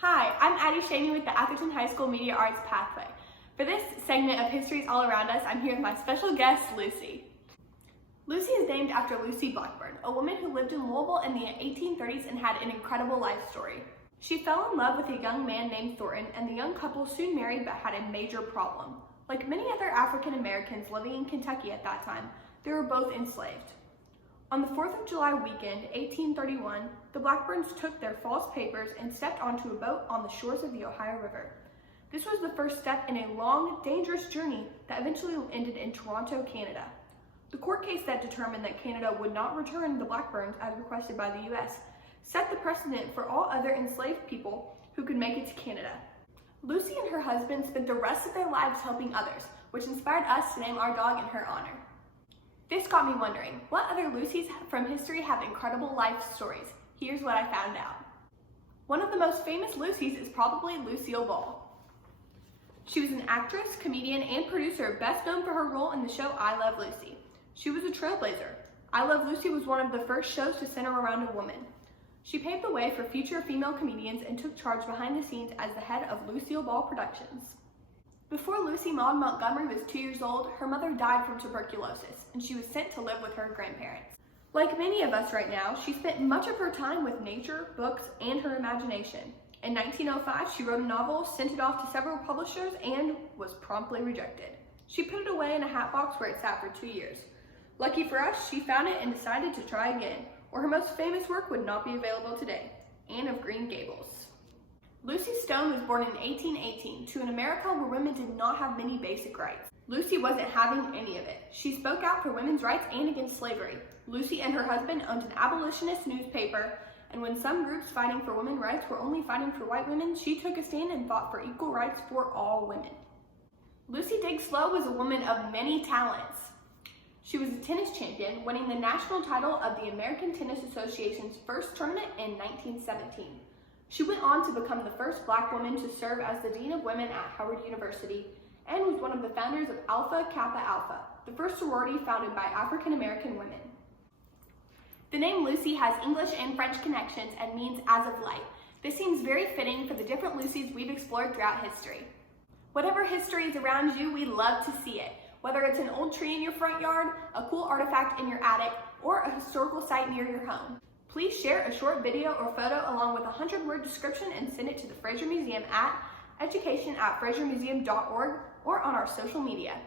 Hi, I'm Schanie with the Atherton High School Media Arts Pathway. For this segment of Histories All Around Us, I'm here with my special guest, Lucie. Lucie is named after Lucie Blackburn, a woman who lived in Louisville in the 1830s and had an incredible life story. She fell in love with a young man named Thornton, and the young couple soon married but had a major problem. Like many other African Americans living in Kentucky at that time, they were both enslaved. On the 4th of July weekend, 1831, the Blackburns took their false papers and stepped onto a boat on the shores of the Ohio River. This was the first step in a long, dangerous journey that eventually ended in Toronto, Canada. The court case that determined that Canada would not return the Blackburns as requested by the U.S. set the precedent for all other enslaved people who could make it to Canada. Lucie and her husband spent the rest of their lives helping others, which inspired us to name our dog in her honor. This got me wondering, what other Lucies from history have incredible life stories? Here's what I found out. One of the most famous Lucies is probably Lucille Ball. She was an actress, comedian, and producer best known for her role in the show I Love Lucy. She was a trailblazer. I Love Lucy was one of the first shows to center around a woman. She paved the way for future female comedians and took charge behind the scenes as the head of Lucille Ball Productions. Before Lucie Maud Montgomery was 2 years old, her mother died from tuberculosis, and she was sent to live with her grandparents. Like many of us right now, she spent much of her time with nature, books, and her imagination. In 1905, she wrote a novel, sent it off to several publishers, and was promptly rejected. She put it away in a hat box where it sat for 2 years. Lucky for us, she found it and decided to try again, or her most famous work would not be available today, Anne of Green Gables. Lucy Stone was born in 1818 to an America where women did not have many basic rights. Lucy wasn't having any of it. She spoke out for women's rights and against slavery. Lucy and her husband owned an abolitionist newspaper, and when some groups fighting for women's rights were only fighting for white women, she took a stand and fought for equal rights for all women. Lucy Diggs Sloan was a woman of many talents. She was a tennis champion, winning the national title of the American Tennis Association's first tournament in 1917. She went on to become the first Black woman to serve as the Dean of Women at Howard University and was one of the founders of Alpha Kappa Alpha, the first sorority founded by African American women. The name Lucy has English and French connections and means as of light. This seems very fitting for the different Lucies we've explored throughout history. Whatever history is around you, we love to see it. Whether it's an old tree in your front yard, a cool artifact in your attic, or a historical site near your home. Please share a short video or photo along with a 100-word description and send it to the Fraser Museum at education@frasermuseum.org or on our social media.